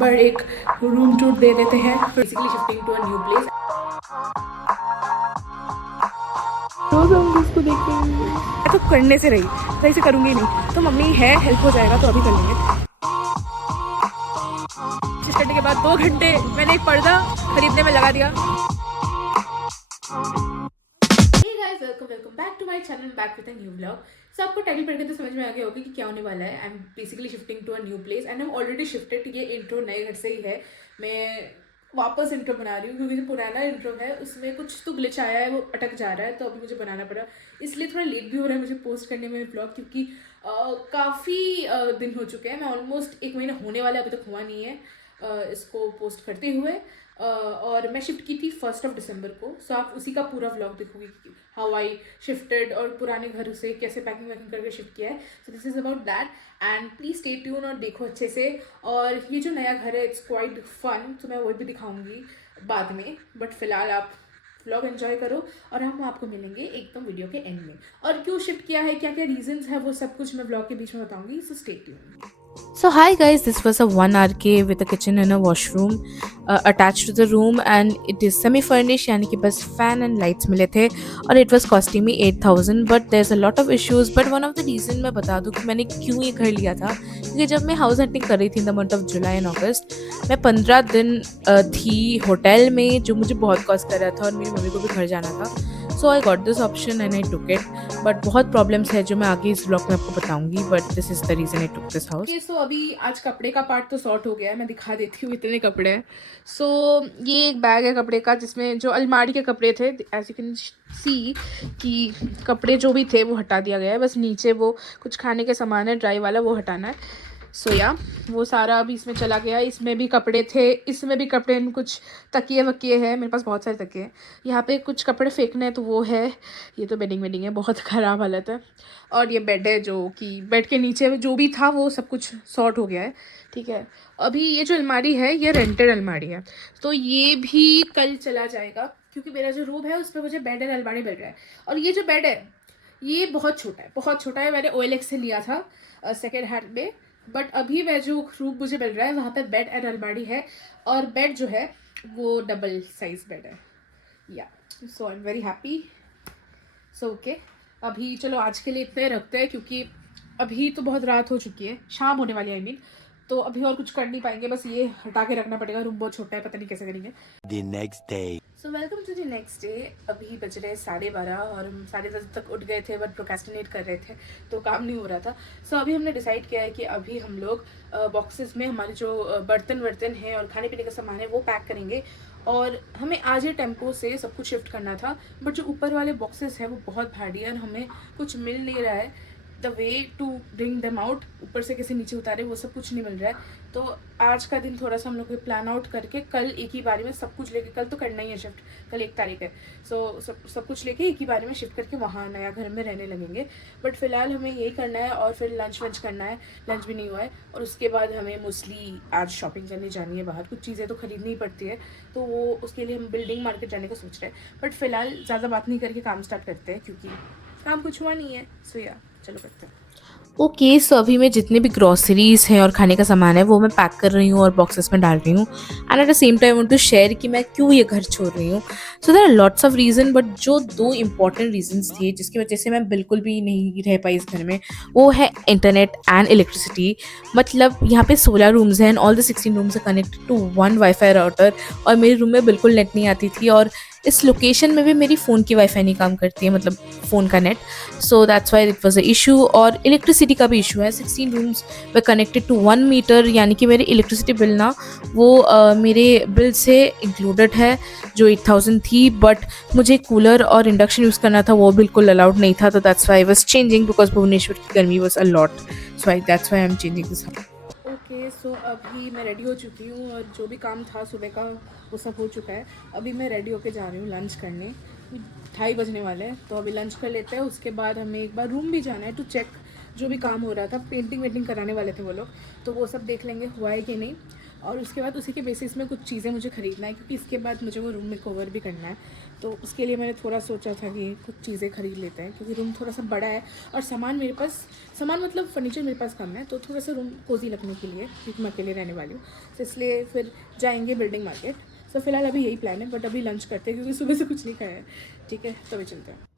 पर एक room tour दे देते हैं, basically shifting to a new place. रोज हम इसको देखते हैं। मैं तो करने से रही, सही से करूँगी नहीं, तो मम्मी है, हेल्प हो जाएगा तो अभी कर लेंगे। कोशिश करने के बाद 2 घंटे मैंने एक पर्दा खरीदने में लगा दिया। Welcome back to my channel, back with a new vlog. So आपको टाइटल पढ़ के तो समझ में आ गया होगा कि क्या होने वाला है। I am basically shifting to a new place and I am already shifted. ये इंट्रो नए घर से ही है, मैं वापस इंट्रो बना रही हूँ क्योंकि जो पुराना इंट्रो है उसमें कुछ तो ग्लिच आया है, वो अटक जा रहा है, तो अभी मुझे बनाना पड़ा। इसलिए थोड़ा लेट भी हो रहा है मुझे पोस्ट करने में व्लॉग, क्योंकि काफ़ी दिन हो चुके हैं। मैं ऑलमोस्ट 1 महीना होने वाला, अभी तक हुआ नहीं है इसको पोस्ट करते हुए। और मैं शिफ्ट की थी 1 दिसंबर को। सो आप उसी का पूरा व्लॉग देखोगे कि हाउ आई शिफ्टेड और पुराने घर से कैसे पैकिंग वैकिंग करके शिफ्ट किया है। So this is about that and please stay tune और देखो अच्छे से। और ये जो नया घर है इट्स क्वाइट फन, तो मैं वो भी दिखाऊंगी बाद में, बट फिलहाल आप व्लॉग एंजॉय करो और हम आपको मिलेंगे एकदम वीडियो के एंड में। और क्यों शिफ्ट किया है, क्या क्या रीजंस है, वो सब कुछ मैं व्लॉग के बीच में बताऊंगी। So stay tune. So hi guys, this was a 1 RK with a kitchen and a washroom attached to the room, and it is semi-furnished यानी कि बस fan and lights मिले थे और it was costing me 8,000, but there's a lot of issues. But one of the reason मैं बता दूँ कि मैंने क्यों ये घर लिया था, क्योंकि जब मैं हाउस हंटिंग कर रही थी in the month of July and August, मैं 15 दिन थी होटल में, जो मुझे बहुत कॉस्ट कर रहा था और मेरी मम्मी को भी घर जाना था। So I got this option and I took it, but बहुत प्रॉब्लम्स है जो मैं आगे इस ब्लॉग में आपको बताऊंगी, but this is the reason I took this house. So अभी आज कपड़े का पार्ट तो सॉर्ट हो गया है, मैं दिखा देती हूँ इतने कपड़े हैं। सो ये एक बैग है कपड़े का, जिसमें जो अलमारी के कपड़े थे, एज यू कैन सी कि कपड़े जो भी थे वो हटा दिया गया है। बस नीचे वो कुछ खाने के सामान है ड्राई वाला, वो हटाना है। सो या वो सारा अभी इसमें चला गया। इसमें भी कपड़े थे, इसमें भी कपड़े, कुछ तकिए वकिए हैं, मेरे पास बहुत सारे तकिए हैं। यहाँ पे कुछ कपड़े फेंकने हैं तो वो है। ये तो बेडिंग वेडिंग है, बहुत ख़राब हालत है। और ये बेड है, जो कि बेड के नीचे जो भी था वो सब कुछ सॉर्ट हो गया है। ठीक है, अभी ये जो अलमारी है ये रेंटेड अलमारी है, तो ये भी कल चला जाएगा, क्योंकि मेरा जो रूम है उस पर मुझे बेड एंड अलमारी मिल रहा है। और ये जो बेड है ये बहुत छोटा है, बहुत छोटा है। मैंने OLX से लिया था सेकेंड हैंड में, बट अभी मैं जो रूम मुझे मिल रहा है वहाँ पे बेड एंड अलमारी है, और बेड जो है वो डबल साइज बेड है। या so I am very happy. So okay, अभी चलो आज के लिए इतने रखते हैं, क्योंकि अभी तो बहुत रात हो चुकी है, शाम होने वाली है आई मीन। तो अभी और कुछ कर नहीं पाएंगे, बस ये हटा के रखना पड़ेगा। रूम बहुत छोटा है, पता नहीं कैसे करेंगे। The next day. So welcome to the next day. अभी बज रहे 12:30 और हम 10:30 तक उठ गए थे, बट प्रोक्रेस्टिनेट कर रहे थे तो काम नहीं हो रहा था। सो अभी हमने डिसाइड किया है कि अभी हम लोग बॉक्सेस में हमारे जो बर्तन वर्तन हैं और खाने पीने का सामान है वो पैक करेंगे। और हमें आज ही टेम्पो से सब कुछ शिफ्ट करना था, बट जो ऊपर वाले बॉक्सेस हैं वो बहुत भारी है और हमें कुछ मिल नहीं रहा है। The way to bring them out, ऊपर से कैसे नीचे उतारे, वो सब कुछ नहीं मिल रहा है। तो आज का दिन थोड़ा सा हम लोग प्लान आउट करके कल एक ही बारी में सब कुछ लेके, कल तो करना ही है शिफ्ट, कल 1 तारीख है। सो सब कुछ लेके एक ही बारी में शिफ्ट करके वहाँ नया घर में रहने लगेंगे। बट फिलहाल हमें यही करना है, और फिर लंच वंच करना है। लंच भी नहीं हुआ है, और उसके बाद हमें मोस्टली आज शॉपिंग करने जानी है बाहर, कुछ चीज़ें तो खरीदनी ही पड़ती है, तो वो उसके लिए हम बिल्डिंग मार्केट जाने का सोच रहे हैं। बट फिलहाल ज़्यादा बात नहीं करके काम स्टार्ट करते हैं, क्योंकि काम कुछ हुआ नहीं है। सो या चलो करते हैं। ओके, सो अभी मैं जितने भी ग्रॉसरीज हैं और खाने का सामान है वो मैं पैक कर रही हूँ और बॉक्सेस में डाल रही हूँ। And at the same time want to share कि मैं क्यों ये घर छोड़ रही हूँ। So there are lots of reason, but जो 2 इंपॉर्टेंट रीजंस थे जिसकी वजह से मैं बिल्कुल भी नहीं रह पाई इस घर में, वो है इंटरनेट एंड इलेक्ट्रिसिटी। मतलब यहाँ पे 16 रूम्स हैं and all the 16 rooms are connected to 1 wifi router, और मेरे रूम में बिल्कुल नेट नहीं आती थी, और इस लोकेशन में भी मेरी फ़ोन की वाईफाई नहीं काम करती है, मतलब फ़ोन का net. So that's why it was a issue, और इलेक्ट्रिसिटी का भी इशू है। 16 rooms were connected to 1 meter, यानी कि मेरी इलेक्ट्रिसिटी बिल ना वो मेरे बिल से इंक्लूडेड है जो 8,000 थी, बट मुझे कूलर और इंडक्शन यूज़ करना था, वो बिल्कुल अलाउड नहीं था। तो that's why I was changing, because Bhubaneswar की गर्मी was a lot, so I that's why I am changing this. Okay, so अभी मैं रेडी हो चुकी हूँ, और जो भी काम था सुबह का वो सब हो चुका है। अभी मैं रेडी होके जा रही हूँ लंच करने, 2:30 बजने वाले हैं, तो अभी लंच कर लेते हैं। उसके बाद हमें एक बार रूम भी जाना है टू चेक जो भी काम हो रहा था। पेंटिंग वेंटिंग कराने वाले थे वो लोग, तो वो सब देख लेंगे हुआ है कि नहीं। और उसके बाद उसी के बेसिस में कुछ चीज़ें मुझे ख़रीदना है, क्योंकि इसके बाद मुझे वो रूम में कवर भी करना है। तो उसके लिए मैंने थोड़ा सोचा था कि कुछ चीज़ें ख़रीद लेते हैं, क्योंकि रूम थोड़ा सा बड़ा है और सामान मतलब फर्नीचर मेरे पास कम है, तो थोड़ा सा रूम कोजी लगने के लिए, क्योंकि मैं अकेले रहने वाली हूँ, तो इसलिए फिर जाएंगे बिल्डिंग मार्केट। सो फिलहाल अभी यही प्लान है, बट अभी लंच करते हैं क्योंकि सुबह से कुछ नहीं खाया है। ठीक है, तभी चलते हैं।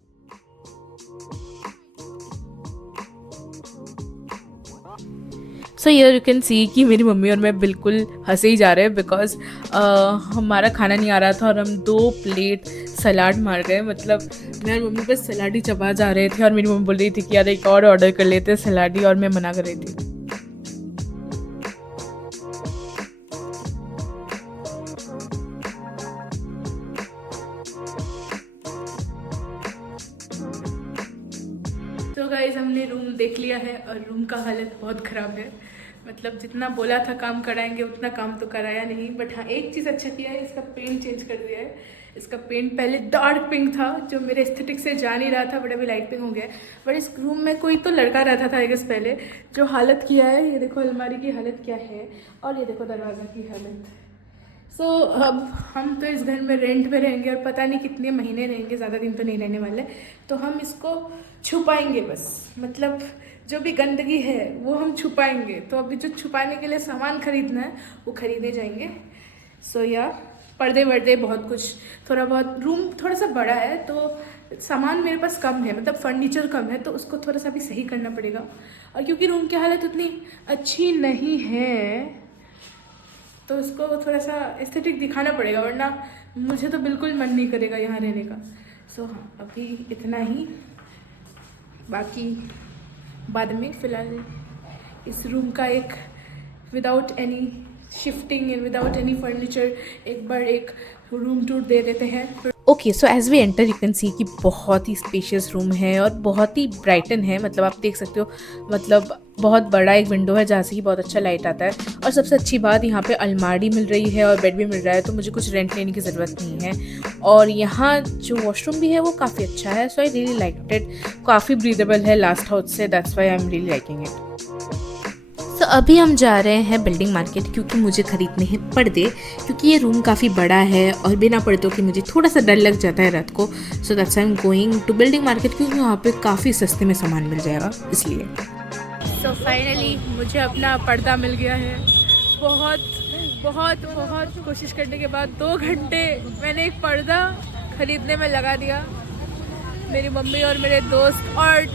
So here you can see कि मेरी मम्मी और मैं बिल्कुल हंसे ही जा रहे हैं, बिकॉज हमारा खाना नहीं आ रहा था और हम 2 प्लेट सलाद मार गए। मतलब मैं और मम्मी बस सलाद ही चबा जा रहे थे और मेरी मम्मी बोल रही थी कि यार एक और ऑर्डर कर लेते हैं सलाद ही, और मैं मना कर रही थी। तो गाइस हमने रूम देख लिया है और रूम का हालत बहुत ख़राब है। मतलब जितना बोला था काम कराएंगे उतना काम तो कराया नहीं, बट हाँ एक चीज़ अच्छा किया है, इसका पेंट चेंज कर दिया है। इसका पेंट पहले डार्क पिंक था जो मेरे एस्थेटिक से जा नहीं रहा था, बट अभी लाइट पिंक हो गया है। बट इस रूम में कोई तो लड़का रहता था आई गेस पहले, जो हालत किया है। ये देखो अलमारी की हालत क्या है, और ये देखो दरवाज़ा की हालत। सो अब हम तो इस घर में रेंट पे रहेंगे और पता नहीं कितने महीने रहेंगे, ज़्यादा दिन तो नहीं रहने वाले। तो हम इसको छुपाएंगे बस, मतलब जो भी गंदगी है वो हम छुपाएंगे। तो अभी जो छुपाने के लिए सामान खरीदना है वो खरीदे जाएंगे। सो या पर्दे वर्दे बहुत कुछ, थोड़ा बहुत, रूम थोड़ा सा बड़ा है तो सामान मेरे पास कम है, मतलब फर्नीचर कम है, तो उसको थोड़ा सा भी सही करना पड़ेगा। और क्योंकि रूम की हालत उतनी अच्छी नहीं है तो उसको थोड़ा सा एस्थेटिक दिखाना पड़ेगा, वरना मुझे तो बिल्कुल मन नहीं करेगा यहाँ रहने का। सो हाँ अभी इतना ही, बाकी बाद में। फ़िलहाल इस रूम का एक without any shifting and without any furniture एक बार एक रूम टूर दे देते हैं। Okay, so as we enter you can see कि बहुत ही स्पेशियस रूम है और बहुत ही ब्राइटन है। मतलब आप देख सकते हो, मतलब बहुत बड़ा एक विंडो है जहाँ से कि बहुत अच्छा लाइट आता है। और सबसे अच्छी बात, यहाँ पे अलमारी मिल रही है और बेड भी मिल रहा है, तो मुझे कुछ रेंट लेने की ज़रूरत नहीं है। और यहाँ जो वॉशरूम भी है वो काफ़ी अच्छा है, सो आई रियली लाइक इट। काफ़ी ब्रीदेबल है लास्ट हाउस से, that's why I am really liking it. तो अभी हम जा रहे हैं बिल्डिंग मार्केट, क्योंकि मुझे ख़रीदने हैं पर्दे, क्योंकि ये रूम काफ़ी बड़ा है और बिना पर्दों के मुझे थोड़ा सा डर लग जाता है रात को। So that's I am going to building market, क्योंकि वहाँ पे काफ़ी सस्ते में सामान मिल जाएगा इसलिए। सो फाइनली मुझे अपना पर्दा मिल गया है। बहुत बहुत बहुत कोशिश करने के बाद 2 घंटे मैंने एक पर्दा ख़रीदने में लगा दिया, मेरी मम्मी और मेरे दोस्त और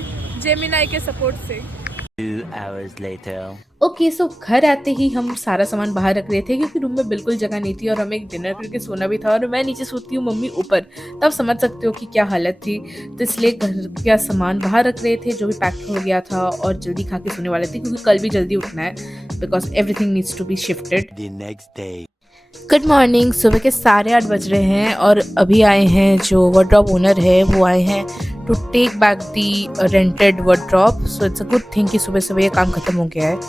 जेमिनाई के सपोर्ट से। 2 hours later. ओके, सो घर आते ही हम सारा सामान बाहर रख रहे थे, क्योंकि रूम में बिल्कुल जगह नहीं थी और हमें एक डिनर करके सोना भी था, और मैं नीचे सोती हूँ, मम्मी ऊपर। तब समझ सकते हो कि क्या हालत थी। तो इसलिए घर का सामान बाहर रख रहे थे जो भी पैक हो गया था, और जल्दी खा के सोने वाले थे क्योंकि कल भी जल्दी उठना है, because everything needs to be shifted. The next day. Good morning, सुबह के 8:30 बज रहे हैं और अभी आए हैं जो वार्डरोब ओनर है वो आए हैं to take back the rented wardrobe. So it's a good thing कि सुबह सुबह ये काम खत्म हो गया है।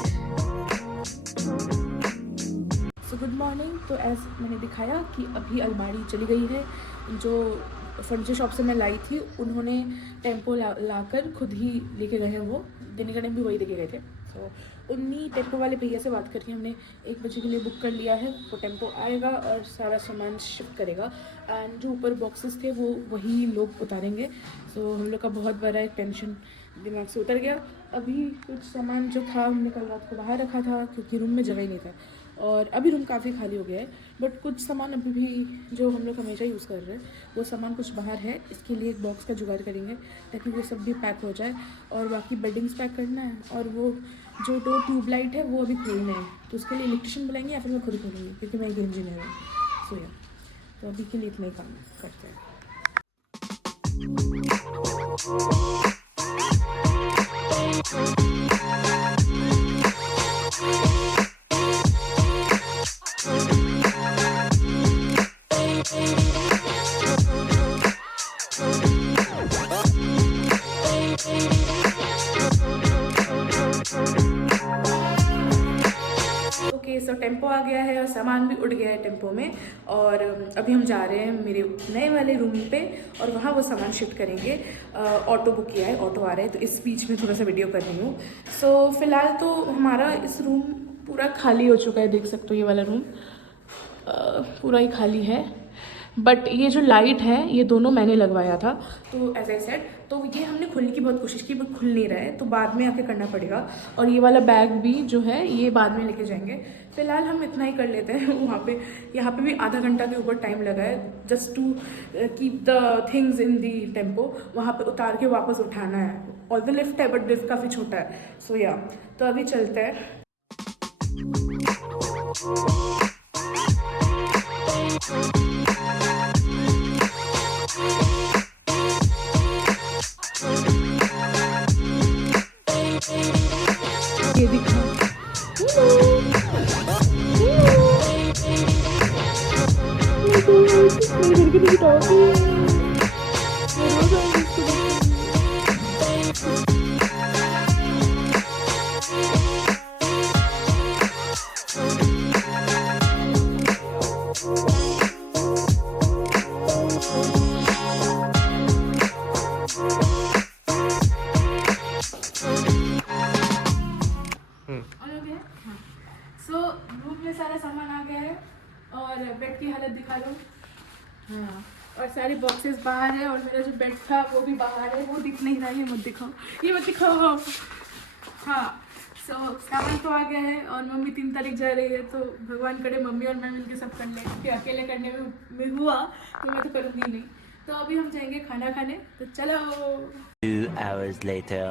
So good morning. तो एज मैंने दिखाया कि अभी अलमारी चली गई है, जो फर्नीचर शॉप से मैं लाई थी उन्होंने टेम्पो लाकर खुद ही लेके गए हैं। वो देने का टाइम भी वही देके गए थे। सो उन्हीं टेम्पो वाले भैया से बात करके हमने 1 बजे के लिए बुक कर लिया है। वो टेम्पो आएगा और सारा सामान शिफ्ट करेगा, एंड जो ऊपर बॉक्सेस थे वो वही लोग उतारेंगे। सो हम लोग का बहुत बड़ा एक टेंशन दिमाग से उतर गया। अभी कुछ सामान जो था हमने कल रात को बाहर रखा था क्योंकि रूम में जगह ही नहीं था, और अभी रूम काफ़ी खाली हो गया है, बट कुछ सामान अभी भी जो हम लोग हमेशा यूज़ कर रहे हैं वो सामान कुछ बाहर है। इसके लिए एक बॉक्स का जुगाड़ करेंगे ताकि वो सब भी पैक हो जाए, और बाकी बेडिंग्स पैक करना है, और वो जो 2 ट्यूबलाइट है वो अभी खोलने हैं, तो उसके लिए इलेक्ट्रिशियन बुलाएंगे या फिर मैं खुद ही खोलूँगी क्योंकि मैं एक इंजीनियर हूँ। सो या तो अभी के लिए इतना ही काम करते हैं। ओके, सो टेम्पो आ गया है और सामान भी उड़ गया है टेम्पो में, और अभी हम जा रहे हैं मेरे नए वाले रूम पे और वहाँ वो सामान शिफ्ट करेंगे। ऑटो बुक किया है, ऑटो आ रहा है, तो इस बीच में थोड़ा सा वीडियो कर रही हूँ। सो फिलहाल तो हमारा इस रूम पूरा खाली हो चुका है, देख सकते हो ये वाला रूम पूरा ही खाली है। बट ये जो लाइट है ये दोनों मैंने लगवाया था, तो एज आई सेड तो ये हमने खोलने की बहुत कोशिश की बट खुल नहीं रहा है, तो बाद में आके करना पड़ेगा। और ये वाला बैग भी जो है ये बाद में लेके जाएंगे, फिलहाल हम इतना ही कर लेते हैं। यहाँ पे भी आधा घंटा के ऊपर टाइम लगा है just to keep the things in the tempo. वहाँ पे उतार के वापस उठाना है, और द लिफ्ट है बट लिफ्ट काफ़ी छोटा है। सो या तो अभी चलते हैं। ये दिखा सो रूम में सारा सामान आ गया है और बेड की हालत दिखा दो। हाँ, और सारे बॉक्सेस बाहर है और मेरा जो बेड था वो भी बाहर है, वो दिख नहीं रहा है, ये मत दिखाओ। हाँ, सो सामान तो आ गया है और मम्मी 3 तारीख जा रही है, तो भगवान करे मम्मी और मैं मिलके सब कर लें, क्योंकि अकेले करने में हुआ तो मैं तो करूँगी नहीं। तो अभी हम जाएंगे खाना खाने, तो चलो। 2 hours later.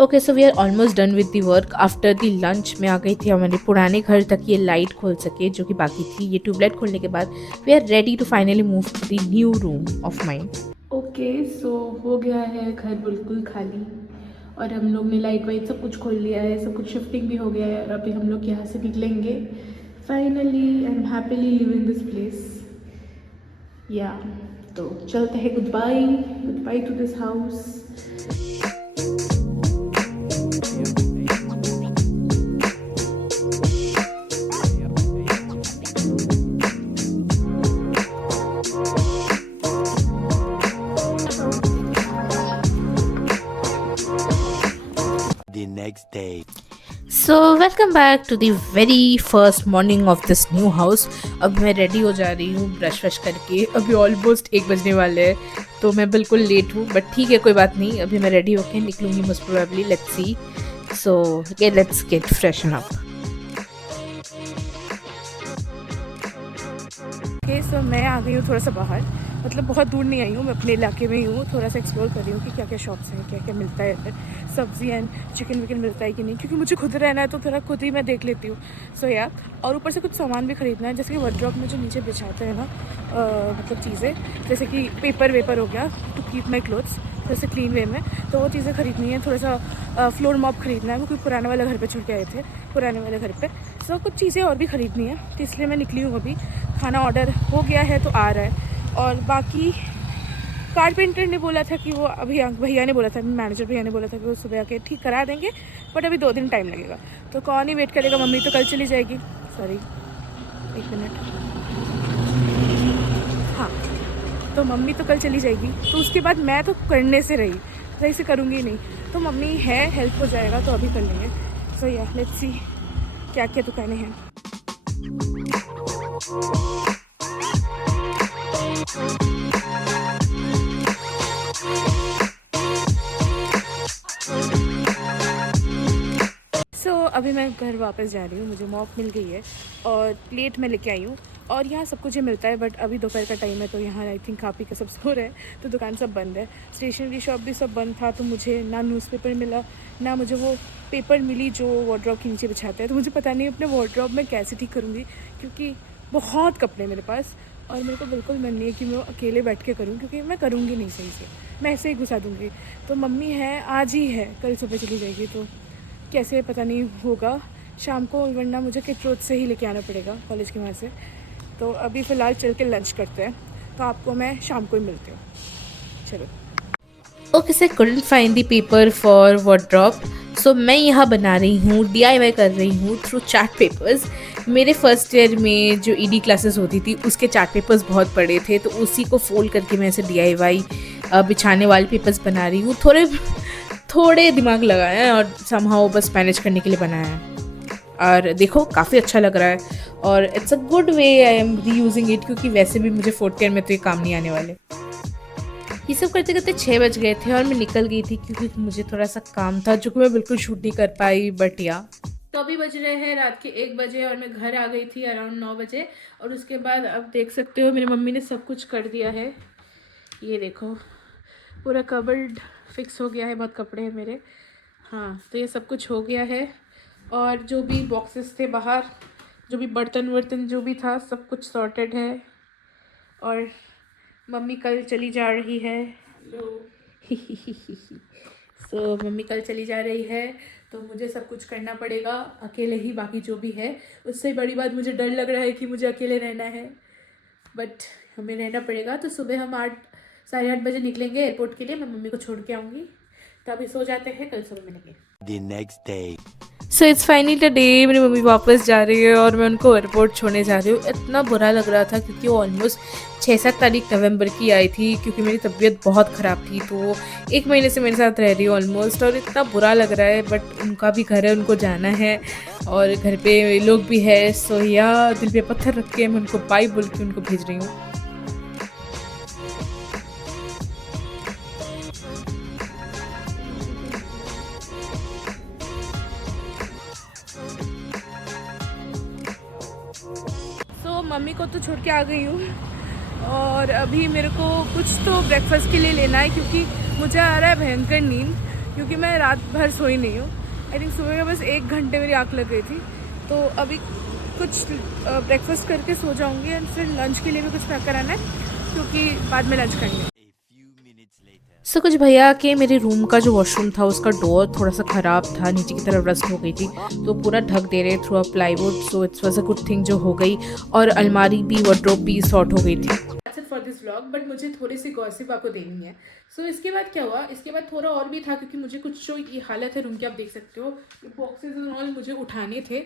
Okay so we are almost done with the work. After the lunch में आ गई थी हमारे पुराने घर तक ये लाइट खोल सके जो कि बाकी थी। ये ट्यूबलाइट खोलने के बाद we are ready to finally move to the new room of mind. Okay so हो गया है घर बिल्कुल खाली, और हम लोग ने लाइट वाइट सब कुछ खोल लिया है, सब कुछ शिफ्टिंग भी हो गया है, और अभी हम लोग यहाँ से निकलेंगे finally. I am happily living this place. या तो चलते हैं, goodbye to this house. The next day. So welcome back to the very first morning of this new house. अब मैं रेडी हो जा रही हूँ ब्रश वश करके। अभी ऑलमोस्ट 1 बजने वाले हैं, तो मैं बिल्कुल लेट हूँ, बट ठीक है कोई बात नहीं। अभी मैं रेडी होके निकलूँगी most probably, let's see. So let's get freshen up. Okay so मैं आ गई हूँ थोड़ा सा बाहर, मतलब बहुत दूर नहीं आई हूँ, मैं अपने इलाके में ही हूँ। थोड़ा सा एक्सप्लोर कर रही हूँ कि क्या क्या शॉप्स हैं, क्या क्या मिलता है इधर, सब्जी एंड चिकन विकन मिलता है कि नहीं, क्योंकि मुझे खुद रहना है तो थोड़ा खुद ही मैं देख लेती हूँ। सो या और ऊपर से कुछ सामान भी खरीदना है, जैसे कि वार्डरोब में जो नीचे बिछाते हैं ना मतलब चीज़ें, जैसे कि पेपर वेपर हो गया टू कीप माई क्लोथ्स जैसे क्लीन वे में, तो वो चीज़ें खरीदनी है। थोड़ा सा फ्लोर मॉप खरीदना है, क्योंकि पुराने वाले घर पे छुड़ के आए थे, पुराने वाले घर पे। सो कुछ चीज़ें और भी खरीदनी है, तो इसलिए मैं निकली हूँ। अभी खाना ऑर्डर हो गया है तो आ रहा है। और बाकी कारपेंटर ने बोला था कि वो अभी, भैया ने बोला था, मैनेजर भैया ने बोला था कि वो सुबह आके ठीक करा देंगे, बट अभी 2 दिन टाइम लगेगा। तो कौन ही वेट करेगा, मम्मी तो कल चली जाएगी। सॉरी 1 मिनट, हाँ, तो मम्मी तो कल चली जाएगी, तो उसके बाद मैं तो करने से रही, सही से करूँगी नहीं, तो मम्मी है, हेल्प हो जाएगा, तो अभी कर लेंगे। सो या लेट्स सी क्या क्या दुकानें हैं। अभी मैं घर वापस जा रही हूँ, मुझे मॉप मिल गई है और प्लेट में लेके आई हूँ, और यहाँ सब कुछ ही मिलता है। बट अभी दोपहर का टाइम है, तो यहाँ आई थिंक खा पी के सब सो रहे हैं, तो दुकान सब बंद है। स्टेशनरी शॉप भी सब बंद था, तो मुझे ना न्यूज़पेपर मिला, ना मुझे वो पेपर मिली जो वार्डरोब के नीचे बिछाते हैं। तो मुझे पता नहीं अपने वार्डरोब में कैसे ठीक करूँगी, क्योंकि बहुत कपड़े मेरे पास, और मेरे को बिल्कुल मन नहीं है कि मैं अकेले बैठ के करूँ, क्योंकि मैं करूँगी नहीं सही से, मैं ऐसे ही घुसा दूँगी। तो मम्मी है, आज ही है, कल सुबह चली जाएगी, तो कैसे पता नहीं होगा शाम को, वरना मुझे किट से ही लेके आना पड़ेगा कॉलेज के वहाँ से। तो अभी फ़िलहाल चल के लंच करते हैं, तो आपको मैं शाम को ही मिलती हूँ। चलो। Okay sir, couldn't find the paper for wardrobe, सो मैं यहाँ बना रही हूँ, DIY कर रही हूँ थ्रू चार्ट पेपर्स। मेरे फर्स्ट ईयर में जो ED क्लासेस होती थी उसके चार्ट पेपर्स बहुत बड़े थे, तो उसी को फोल्ड करके मैं ऐसे DIY बिछाने वाले पेपर्स बना रही हूँ। थोड़े दिमाग लगाया है और समहाउ बस मैनेज करने के लिए बनाया है। और देखो काफ़ी अच्छा लग रहा है और it's a good way I am री यूजिंग इट, क्योंकि वैसे भी मुझे फोर्थ ईयर में तो ये काम नहीं आने वाले। ये सब करते करते 6 बज गए थे और मैं निकल गई थी क्योंकि मुझे थोड़ा सा काम था जो कि मैं बिल्कुल शूट नहीं कर पाई, बट या तो अभी बज रहे हैं रात के 1 बजे और मैं घर आ गई थी अराउंड 9 बजे। और उसके बाद अब देख सकते हो मेरी मम्मी ने सब कुछ कर दिया है। ये देखो पूरा कबर्ड फिक्स हो गया है, बहुत कपड़े हैं मेरे। हाँ तो ये सब कुछ हो गया है और जो भी बॉक्सेस थे बाहर, जो भी बर्तन वर्तन जो भी था सब कुछ सॉर्टेड है। और मम्मी कल चली जा रही है सो मम्मी कल चली जा रही है तो मुझे सब कुछ करना पड़ेगा अकेले ही। बाकी जो भी है उससे बड़ी बात मुझे डर लग रहा है कि मुझे अकेले रहना है, बट हमें रहना पड़ेगा। तो सुबह हम 8 साढ़े 8 बजे निकलेंगे एयरपोर्ट के लिए। मैं मम्मी को छोड़ के आऊँगी, तो अभी सो जाते हैं, कल सुबह मिलेंगे। The next day. So it's finally the day, मेरी मम्मी वापस जा रही है और मैं उनको एयरपोर्ट छोड़ने जा रही हूँ। इतना बुरा लग रहा था क्योंकि वो ऑलमोस्ट 6-7 तारीख नवंबर की आई थी, क्योंकि मेरी तबीयत बहुत ख़राब थी, तो वो 1 महीने से मेरे साथ रह रही है ऑलमोस्ट। और इतना बुरा लग रहा है, बट उनका भी घर है, उनको जाना है और घर पे लोग भी है। सो या दिल पे पत्थर रख के मैं उनको बाय बोल के उनको भेज रही हूँ। तो मम्मी को तो छोड़ के आ गई हूँ और अभी मेरे को कुछ तो ब्रेकफास्ट के लिए लेना है क्योंकि मुझे आ रहा है भयंकर नींद, क्योंकि मैं रात भर सोई नहीं हूँ। आई थिंक सुबह का बस 1 घंटे मेरी आँख लग गई थी। तो अभी कुछ ब्रेकफास्ट करके सो जाऊँगी एंड फिर लंच के लिए भी कुछ पैक कराना है क्योंकि बाद में लंच करेंगे। A few minutes later. सो कुछ भैया के मेरे रूम का जो वॉशरूम था उसका डोर थोड़ा सा ख़राब था, नीचे की तरफ रस्ट हो गई थी, तो पूरा ढक दे रहे through a plywood. So it's was a good thing जो हो गई, और अलमारी भी वार्डरोब भी सॉर्ट हो गई थी। That's it for this vlog, but मुझे थोड़ी सी गॉसिप आपको देनी है। सो इसके बाद क्या हुआ, इसके बाद थोड़ा और भी था क्योंकि मुझे कुछ जो ये हालत है रूम की आप देख सकते हो, बॉक्सेस एंड ऑल मुझे उठाने थे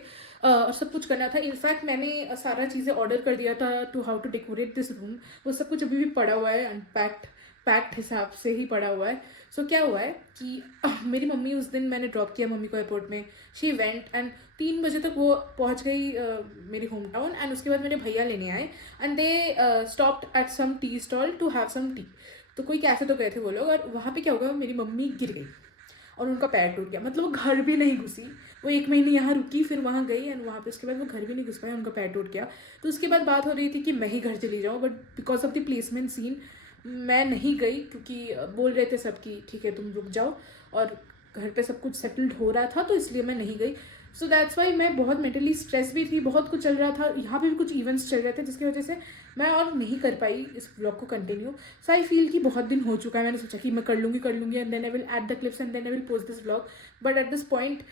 और सब कुछ करना था। इनफैक्ट मैंने सारा चीज़ें ऑर्डर कर दिया था to how to decorate this room. वो सब कुछ अभी भी पड़ा हुआ है, पैक्ड हिसाब से ही पड़ा हुआ है। सो क्या हुआ है कि मेरी मम्मी, उस दिन मैंने ड्रॉप किया मम्मी को एयरपोर्ट में, शी वेंट एंड 3 बजे तक वो पहुंच गई मेरी होम टाउन। एंड उसके बाद मेरे भैया लेने आए and they stopped at some tea stall to have some tea. तो कोई कैफे तो गए थे वो लोग, और वहाँ पे क्या होगा, मेरी मम्मी गिर गई और उनका पैर टूट गया। मतलब वो घर भी नहीं घुसी, वो 1 महीने यहाँ रुकी, फिर वहाँ गई एंड वहाँ पे उसके बाद वो घर भी नहीं घुस पाया, उनका पैर टूट गया। तो उसके बाद बात हो रही थी कि मैं ही घर चली जाऊँ, but because of the placement scene मैं नहीं गई क्योंकि बोल रहे थे सब कि ठीक है तुम रुक जाओ, और घर पे सब कुछ सेटल्ड हो रहा था तो इसलिए मैं नहीं गई। सो दैट्स वाई मैं बहुत मेंटली स्ट्रेस भी थी, बहुत कुछ चल रहा था, यहाँ पे भी कुछ इवेंट्स चल रहे थे जिसकी वजह से मैं और नहीं कर पाई इस ब्लॉग को कंटिन्यू। सो आई फील कि बहुत दिन हो चुका है, मैंने सोचा कि मैं कर लूँगी and then I will add the clips and then I will post this blog. But at this point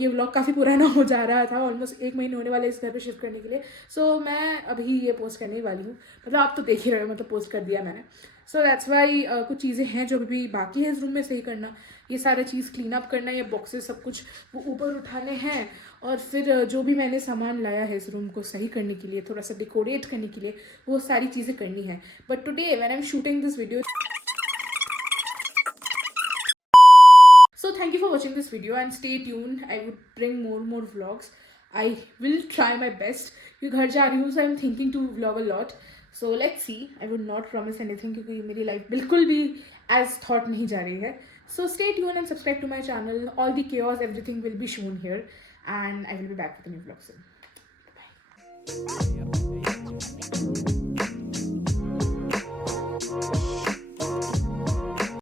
ये ब्लॉग काफ़ी पुराना हो जा रहा था, ऑलमोस्ट 1 महीने होने वाले इस घर पे शिफ्ट करने के लिए। सो मैं अभी ये पोस्ट करने वाली हूँ, मतलब आप तो देख ही रहे हो, मतलब पोस्ट कर दिया मैंने। सो दैट्स वाई कुछ चीज़ें हैं जो अभी बाकी है इस रूम में सही करना, ये सारा चीज़ क्लीन अप करना, ये बॉक्सेस सब कुछ वो ऊपर उठाने हैं, और फिर जो भी मैंने सामान लाया है इस रूम को सही करने के लिए, थोड़ा सा डेकोरेट करने के लिए, वो सारी चीज़ें करनी है। But today when I am shooting this video, so thank you for watching this video and stay tuned. I would bring more vlogs. I will try my best क्योंकि घर जा रही हूँ, so I'm thinking to vlog a lot. So let's see. I would not promise anything क्योंकि मेरी life बिल्कुल भी as thought नहीं जा रही है. So stay tuned and subscribe to my channel. All the chaos, everything will be shown here, and I will be back with a new vlog soon. Bye.